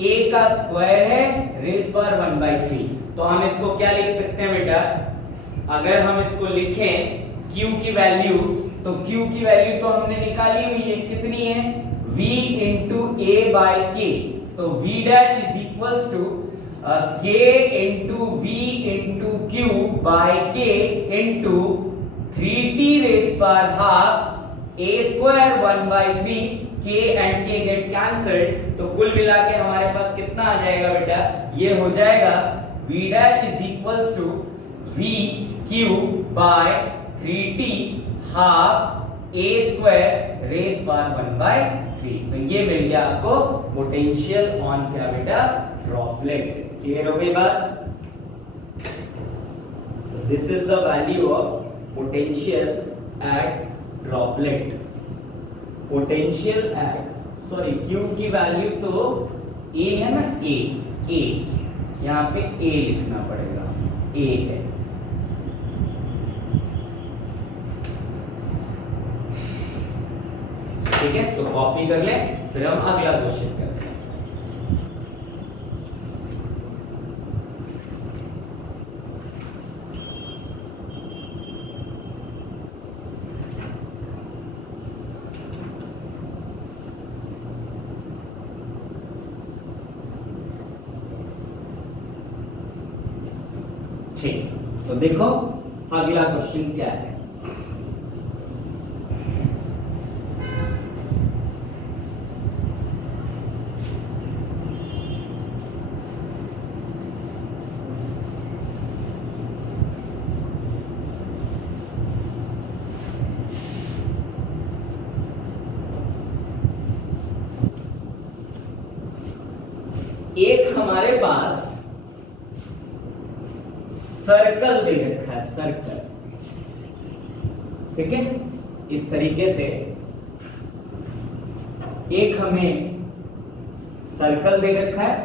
a का स्क्वायर है रेज पावर 1/3। तो हम इसको क्या लिख सकते हैं बेटा, अगर हम इसको लिखें q की वैल्यू, तो q की वैल्यू तो हमने निकाली हुई है, कितनी है, v into a by k। तो v dash is equals to k into v into q by k into 3t raise power half a square 1/3, k and k get cancelled. तो कुल मिला के हमारे पास कितना आ जाएगा बेटा, ये हो जाएगा v dash is equals to v Q by 3t half a square रेस बार 1/3। तो ये मिल गया आपको पोटेंशियल ऑन क्या बेटा, ड्रॉपलेट। क्लियर हो गई बात? This is the value of potential at droplet. Potential at, sorry Q की वैल्यू तो a है ना, a यहाँ पे a लिखना पड़ेगा, a है। ठीक है, तो कॉपी कर ले, फिर हम अगला क्वेश्चन करते हैं। ठीक, तो देखो अगला क्वेश्चन क्या है। एक हमारे पास सर्कल दे रखा है, सर्कल। ठीक है, इस तरीके से एक हमें सर्कल दे रखा है,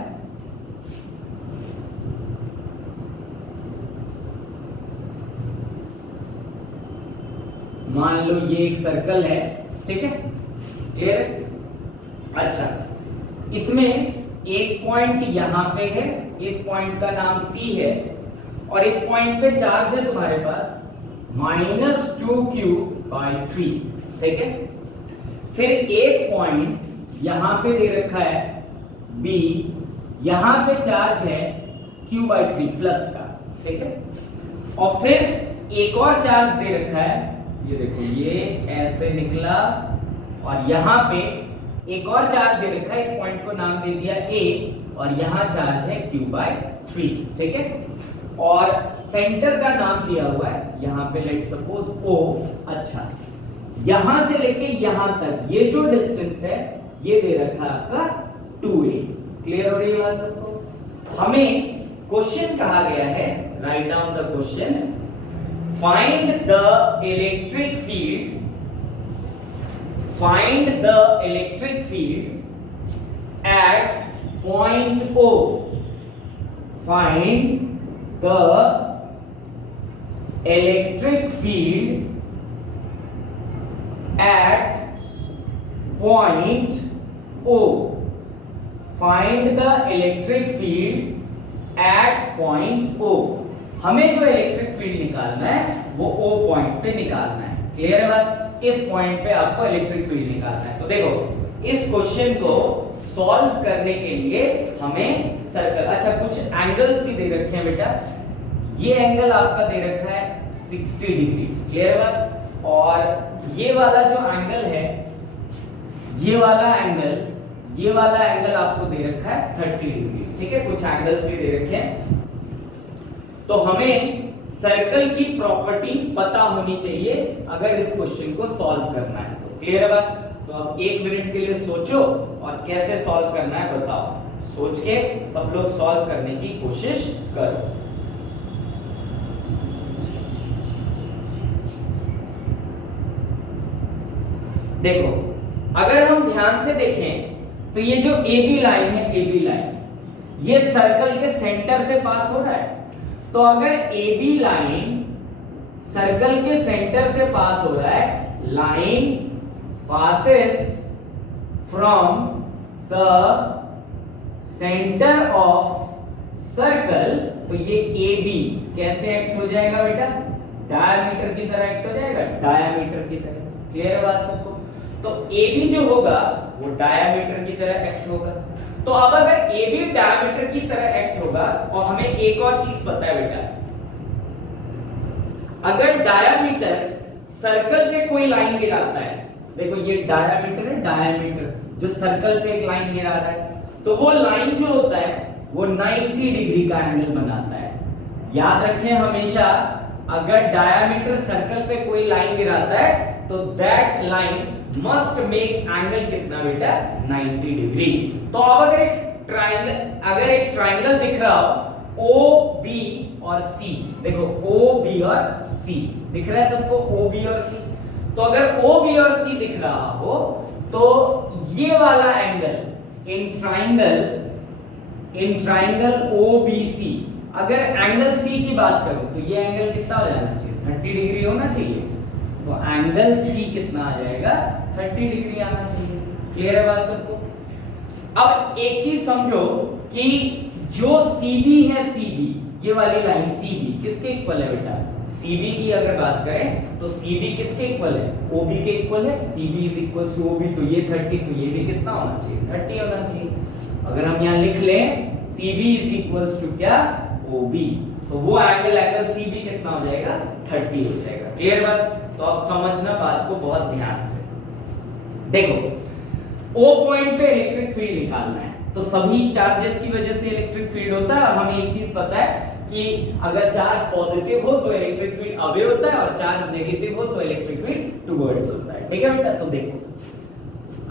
मान लो ये एक सर्कल है। ठीक है, क्लियर है? अच्छा, इसमें एक पॉइंट यहां पे है, इस पॉइंट का नाम C है, और इस पॉइंट पे चार्ज है तुम्हारे पास -2q/3। ठीक है, फिर एक पॉइंट यहां पे दे रखा है B, यहां पे चार्ज है q/3 प्लस का। ठीक है, और फिर एक और चार्ज दे रखा है, ये देखो ये ऐसे निकला, और यहां पे एक और चार्ज दे रखा है, इस पॉइंट को नाम दे दिया A, और यहां चार्ज है q/3। ठीक है, और सेंटर का नाम दिया हुआ है यहां पे, लेट सपोज O। अच्छा, यहां से लेके यहां तक ये जो डिस्टेंस है ये दे रखा है आपका 2a। क्लियर हो रही है बात सबको? हमें क्वेश्चन कहा गया है, write down the question, find the electric field, find the electric field eight point O, find the electric field at point O, find the electric field at point O। हमें जो इलेक्ट्रिक फील्ड निकालना है वो O point पे निकालना है। Clear है बात? इस पॉइंट पे आपको इलेक्ट्रिक फील्ड निकालना है। तो देखो इस क्वेश्चन को सॉल्व करने के लिए हमें सर्कल, अच्छा कुछ एंगल्स भी दे रखे हैं बेटा। ये एंगल आपका दे रखा है 60 डिग्री। क्लियर है बात? और ये वाला जो एंगल है, ये वाला एंगल आपको दे रखा है 30 डिग्री। ठीक है, कुछ एंगल्स भी दे रखे हैं। तो हमें सर्कल की प्रॉपर्टी पता होनी चाहिए अगर इस क्वेश्चन को सॉल्व करना है। तो क्लियर है बात? तो अब 1 मिनट के लिए सोचो और कैसे सॉल्व करना है बताओ। सोच के सब लोग सॉल्व करने की कोशिश करो। देखो अगर हम ध्यान से देखें तो ये जो AB लाइन है, AB लाइन ये सर्कल के सेंटर से पास हो रहा है। तो अगर AB लाइन सर्कल के सेंटर से पास हो रहा है, line passes from the center of circle, तो ये AB कैसे एक्ट हो जाएगा बेटा? डायमीटर की तरह एक्ट हो जाएगा, डायमीटर की तरह। क्लियर है बात सबको? तो AB जो होगा वो डायमीटर की तरह एक्ट होगा। तो अब अगर AB डायमीटर की तरह एक्ट होगा, और हमें एक और चीज पता है बेटा, अगर डायमीटर सर्कल पे कोई लाइन गिराता है, देखो ये डायमीटर है, डायमीटर जो सर्कल पे एक लाइन गिरा रहा है, तो वो लाइन जो होता है वो 90 डिग्री का एंगल बनाता है। याद रखें हमेशा अगर डायमीटर सर्कल पे कोई लाइन गिराता है तो that line must make angle कितना बेटा 90 डिग्री। तो अब अगर एक ट्राइंगल दिख रहा हो ओ बी और सी, देखो ओ बी और सी दिख रहा है सबको, ओ बी और सी। तो अगर ओ बी और सी दिख रहा हो तो ये वाला angle in triangle O B C, अगर एंगल सी की बात करूं तो ये एंगल कितना हो जाना चाहिए 30 डिग्री होना चाहिए। तो एंगल सी कितना आ जाएगा 30 डिग्री आना चाहिए। क्लियर है बात सबको? अब एक चीज समझो कि जो सीबी है, सीबी ये वाली लाइन सीबी किसके इक्वल है बेटा? सीबी की अगर बात करें तो सीबी किसके इक्वल है? ओबी के इक्वल है। सीबी इज इक्वल्स टू ओबी, तो ये 30, तो ये भी कितना होना चाहिए 30 होना चाहिए। अगर हम यहां लिख लें सीबी इज इक्वल्स टू क्या ओबी, तो वो एंगल सीबी कितना हो जाएगा 30 हो जाएगा। क्लियर बात? तो अब समझना बात को बहुत ध्यान से। देखो ओ पॉइंट पे इलेक्ट्रिक फील्ड निकालना है, तो सभी चार्जेस की वजह से इलेक्ट्रिक फील्ड होता है, और हमें एक चीज पता है कि अगर चार्ज पॉजिटिव हो तो इलेक्ट्रिक फील्ड अवे होता है, और चार्ज नेगेटिव हो तो इलेक्ट्रिक फील्ड टुवर्ड्स होता है। ठीक है बेटा? तो देखो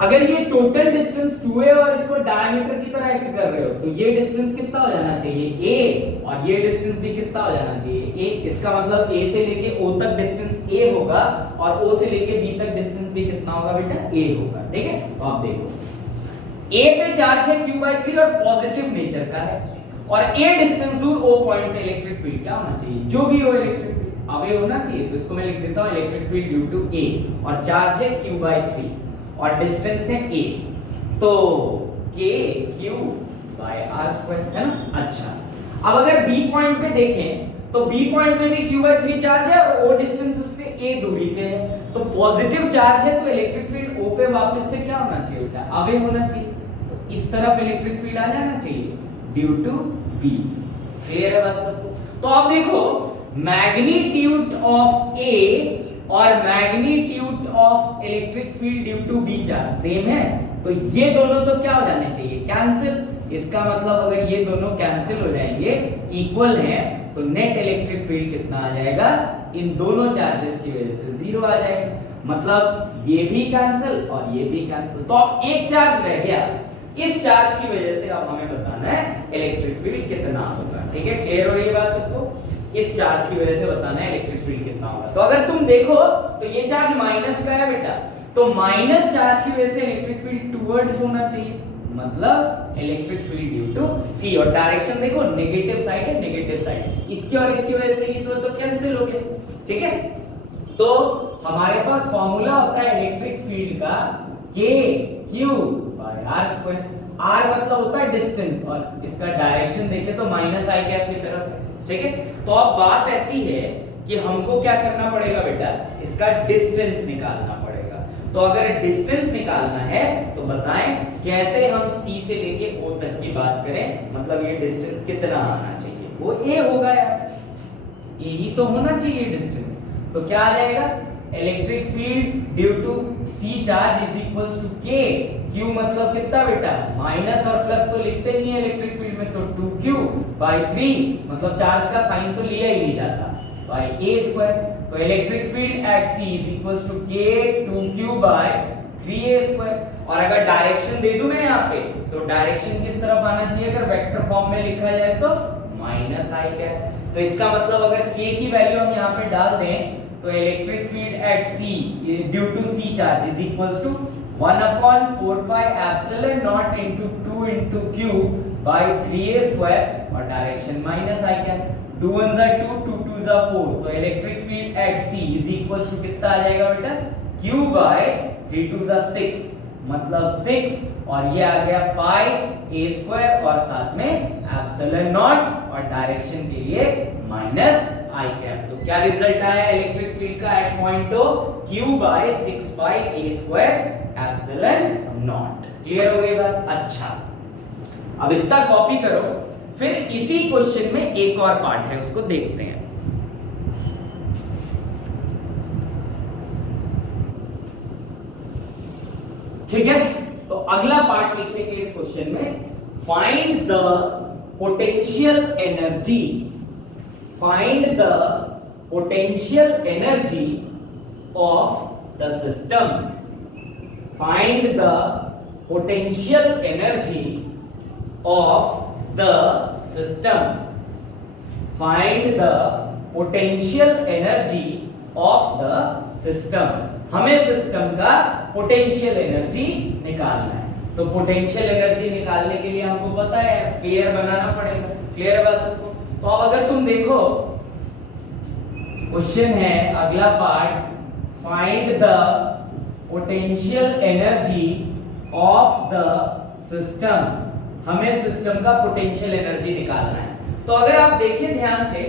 अगर ये टोटल डिस्टेंस 2a और इसको डायमीटर की तरह एक्ट कर रहे हो तो ये डिस्टेंस कितना हो जाना चाहिए a, और ये डिस्टेंस भी कितना हो जाना चाहिए a। इसका मतलब a से लेके o तक डिस्टेंस a होगा, और o से लेके b तक डिस्टेंस भी कितना होगा बेटा a होगा। ठीक है? तो आप देखो a पे चार्ज है q/3 और पॉजिटिव नेचर का है, और a डिस्टेंस दूर o पॉइंट पे इलेक्ट्रिक फील्ड क्या होना चाहिए? जो भी हो इलेक्ट्रिक फील्ड अवे होना चाहिए। तो इसको मैं लिख देता हूं electric field due to a, और चार्ज है q/3 और डिस्टेंस है a, तो k q by r² है ना। अच्छा, अब अगर b पॉइंट पे देखें तो b पॉइंट पे भी q/3 चार्ज है और o डिस्टेंस से a दूरी पे है, तो पॉजिटिव चार्ज है तो इलेक्ट्रिक फील्ड o पे वापस से क्या होना चाहिए बेटा? अवे होना चाहिए। तो इस तरफ इलेक्ट्रिक फील्ड आ जाना चाहिए ड्यू टू b। क्लियर है बात सबको? तो अब देखो मैग्नीट्यूड ऑफ a और magnitude of electric field due to B charge same है, तो ये दोनों तो क्या हो जाने चाहिए? कैंसिल। इसका मतलब अगर ये दोनों कैंसिल हो जाएंगे, इक्वल हैं, तो नेट इलेक्ट्रिक फील्ड कितना आ जाएगा? इन दोनों चार्जेस की वजह से 0 आ जाएगा। मतलब ये भी कैंसिल और ये भी कैंसिल, तो अब एक चार्ज रह गया। इस चार्ज की वजह से अब हमें बताना है इलेक्ट्रिक फील्ड कितना होगा। ठीक है? क्लियर हो रही है बात सबको? इस चार्ज की वजह से बताना है इलेक्ट्रिक फील्ड कितना होगा। तो अगर तुम देखो तो ये चार्ज माइनस का है बेटा, तो माइनस चार्ज की वजह से इलेक्ट्रिक फील्ड टुवर्ड्स होना चाहिए, मतलब इलेक्ट्रिक फील्ड ड्यू टू सी। और डायरेक्शन देखो नेगेटिव साइड है, नेगेटिव साइड इसकी और इसकी वजह से ये तो कैंसिल हो गया। ठीक है? तो हमारे पास फॉर्मूला होता है इलेक्ट्रिक फील्ड का k q by r²। r मतलब होता है डिस्टेंस, और इसका डायरेक्शन देखे तो माइनस आई कैप की तरफ है। ठीक है? तो अब बात ऐसी है कि हमको क्या करना पड़ेगा बेटा? इसका डिस्टेंस निकालना पड़ेगा। तो अगर डिस्टेंस निकालना है तो बताएं कैसे हम c से लेके o तक की बात करें, मतलब ये डिस्टेंस कितना आना चाहिए? वो a होगा यार, a ही तो होना चाहिए डिस्टेंस। तो क्या आ जाएगा? Electric field due to c charge is equals to k। q मतलब कितना बेटा? माइनस और प्लस तो लिखते नहीं है इलेक्ट्रिक फील्ड में, तो 2q by 3, मतलब चार्ज का साइन तो लिया ही नहीं जाता, by a²। तो electric field at c is equals to k 2q by 3a²। और अगर डायरेक्शन दे दूं मैं यहाँ पे, तो डायरेक्शन किस तरफ आना चाहिए? अगर वेक्टर फॉर्म में लिखा जाए तो माइनस आई कैप। तो इसका मतलब अगर k की वैल्यू हम यहाँ पे डाल दें तो electric field at c due to c charge is equals to 1/4 pi epsilon naught into 2 into q by 3a² और direction minus I cap. 2 1s are 2, 2 2s are 4, तो electric field at c is equals to कितना आ जाएगा बेटा? q by 3 2s are 6, मतलब 6, और ये आ गया पाई a² और साथ में एप्सिलॉन नॉट और डायरेक्शन के लिए माइनस आई कैप। तो क्या रिजल्ट आया इलेक्ट्रिक फील्ड का at point O? q by 6 pi a² epsilon not. Clear हो गई बात? अच्छा, अब इतना कॉपी करो, फिर इसी क्वेश्चन में एक और पार्ट है उसको देखते हैं। ठीक है? तो अगला पार्ट लिखेंगे इस क्वेश्चन में, find the potential energy, find the potential energy of the system. Find the potential energy of the system. Find the potential energy of the system. हमें सिस्टम का पोटेंशियल एनर्जी निकालना है। तो पोटेंशियल एनर्जी निकालने के लिए हमको पता है पेयर बनाना पड़ेगा। क्लियर है बात सबको? तो अब अगर तुम देखो क्वेश्चन है अगला part, find the potential energy of the system. हमें सिस्टम का पोटेंशियल एनर्जी निकालना है। तो अगर आप देखें ध्यान से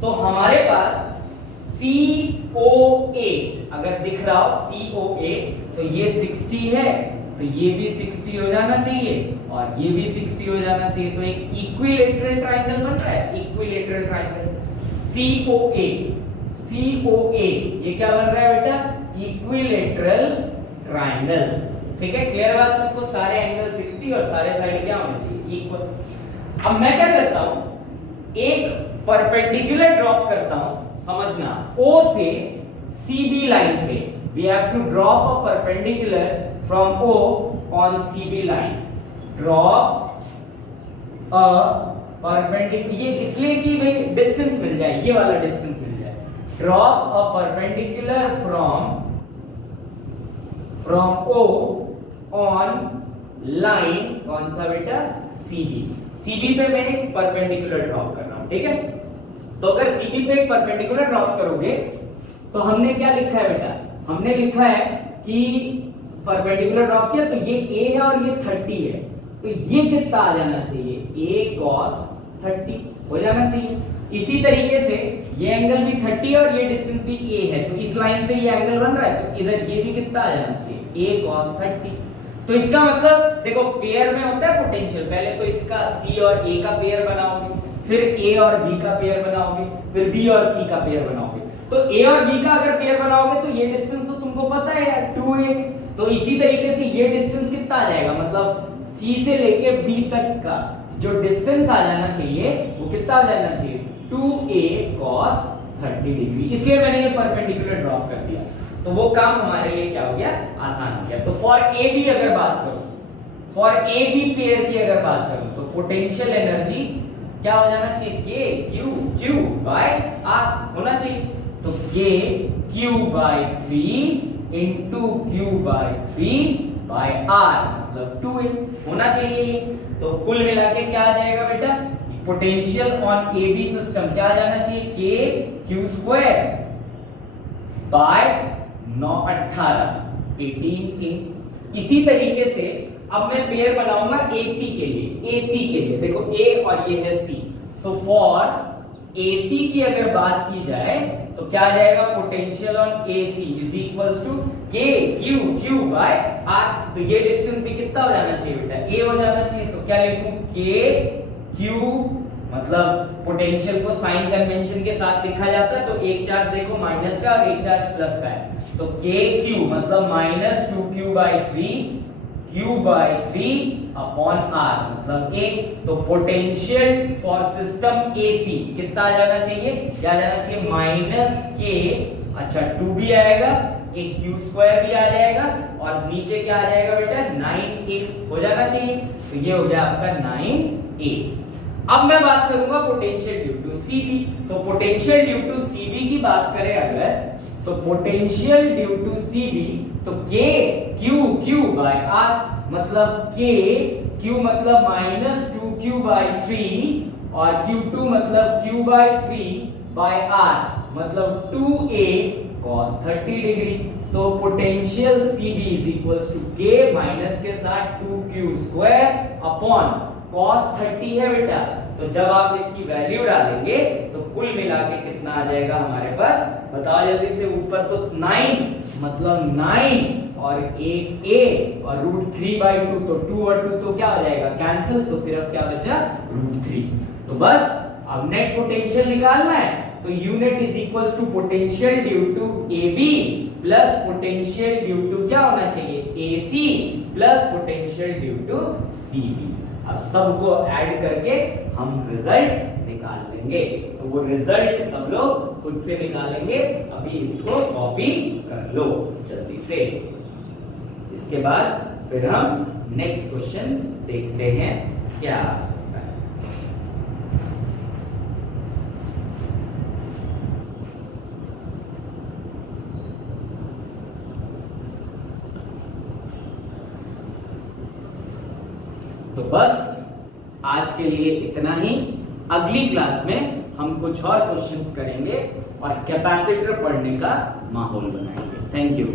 तो हमारे पास COA अगर दिख रहा हो COA तो ये 60 है, तो ये भी 60 हो जाना चाहिए और ये भी 60 हो जाना चाहिए। तो एक इक्विलेटरल ट्रायंगल बन रहा है, इक्विलेटरल ट्रायंगल COA। COA ये क्या बन रहा है बेटा? Equilateral triangle. ठीक है, क्लियर बात सबको? सारे एंगल 60 और सारे साइड क्या होने चाहिए? इक्वल। अब मैं क्या करता हूं, एक परपेंडिकुलर ड्रॉप करता हूं। समझना, O से CB लाइन पे we have to drop a perpendicular from O on CB line. Drop a perpendicular, ये इसलिए कि भाई डिस्टेंस मिल जाए, ये वाला डिस्टेंस मिल जाए। Drop a perpendicular from O on line कौन सा बेटा? CB। CB पे मैं एक परपेंडिकुलर ड्रॉप कर रहा हूं। ठीक है, तो अगर CB पे एक परपेंडिकुलर ड्रॉप करोगे तो हमने क्या लिखा है बेटा? हमने लिखा है कि परपेंडिकुलर ड्रॉप किया तो ये A है और ये 30 है, तो ये कितना आ जाना चाहिए? A cos 30 हो जाना चाहिए। इसी तरीके से ये एंगल भी 30 और ये डिस्टेंस भी A है, तो इस लाइन से ये एंगल बन रहा है, तो इधर ये भी कितना आ जाना चाहिए? A cos 30। तो इसका मतलब देखो पेयर में होता है पोटेंशियल, पहले तो इसका C और A का पेयर बनाओगे, फिर A और B का पेयर बनाओगे, फिर B और C का पेयर बनाओगे। तो A और B का अगर पेयर बनाओगे तो ये डिस्टेंस तो तुमको पता है यार 2A। तो इसी तरीके से ये डिस्टेंस कितना आ जाएगा? मतलब C से लेके B तक का जो डिस्टेंस आ जाना चाहिए वो कितना आ जाना चाहिए? 2A cos 30 degree. इसलिए मैंने ये परपेंडिकुलर ड्रॉप कर दिया, तो वो काम हमारे लिए क्या हो गया? आसान हो गया। तो फॉर AB अगर बात करूं, फॉर AB पेयर की अगर बात करूं तो पोटेंशियल एनर्जी क्या हो जाना चाहिए? Q बाय R होना चाहिए। तो Q by 3 into Q by 3 by R मतलब 2A होना चाहिए। तो कुल मिला के क्या आ जाएगा बेटा? पोटेंशियल ऑन AB सिस्टम क्या आ जाना चाहिए? Q square by 9 18 18A। इसी तरीके से अब मैं पेयर बनाऊंगा AC के लिए। देखो A और ये है C, तो फॉर AC की अगर बात की जाए तो क्या आ जाएगा? Potential on AC is equals to Q by R। तो ये डिस्टेंस भी कितना हो जाना चाहिए बेटा? A हो जाना चाहिए। तो क्या लिखूं? Q मतलब पोटेंशियल को साइन कन्वेंशन के साथ लिखा जाता है, तो एक चार्ज देखो माइनस का और एक चार्ज प्लस का है, तो KQ मतलब minus 2Q by 3 Q by 3 upon R मतलब A। तो पोटेंशियल फॉर सिस्टम AC कितना आ जाना चाहिए? क्या आ जाना चाहिए? माइनस K, अच्छा 2 भी आएगा, एक Q स्क्वायर भी आ जाएगा और नीचे क्या आ जाएगा बेटा? 9A हो जाना चाहिए। तो ये हो गया आपका 9A। अब मैं बात करूंगा पोटेंशियल ड्यू टू CB। तो पोटेंशियल ड्यू टू CB की बात करें अगर, तो पोटेंशियल ड्यू टू CB तो Q बाय R मतलब Q मतलब माइनस 2Q बाय 3 और Q2 मतलब Q बाय 3 बाय R मतलब 2A cos 30 डिग्री। तो potential CB is equals to K minus के साथ 2Q स्क्वायर अपॉन cos 30 है बेटा। तो जब आप इसकी वैल्यू डालेंगे तो कुल मिला के कितना आ जाएगा हमारे पास? बताओ जल्दी से। ऊपर तो 9 मतलब 9 और एक A और √3/2, तो 2 और 2 तो क्या हो जाएगा? कैंसिल। तो सिर्फ क्या बचा? √3। तो बस अब नेट पोटेंशियल निकालना है, तो unit is equals to potential due to AB plus potential due to क्या होना चाहिए? AC plus potential due to CB। अब सबको ऐड करके हम रिजल्ट निकाल लेंगे। तो वो रिजल्ट सब लोग खुद से निकालेंगे। अभी इसको कॉपी कर लो जल्दी से। इसके बाद फिर हम नेक्स्ट क्वेश्चन देखते हैं क्या आ सकता है। तो बस आज के लिए इतना ही। अगली क्लास में हम कुछ और क्वेश्चंस करेंगे और कैपेसिटर पढ़ने का माहौल बनाएंगे। Thank you.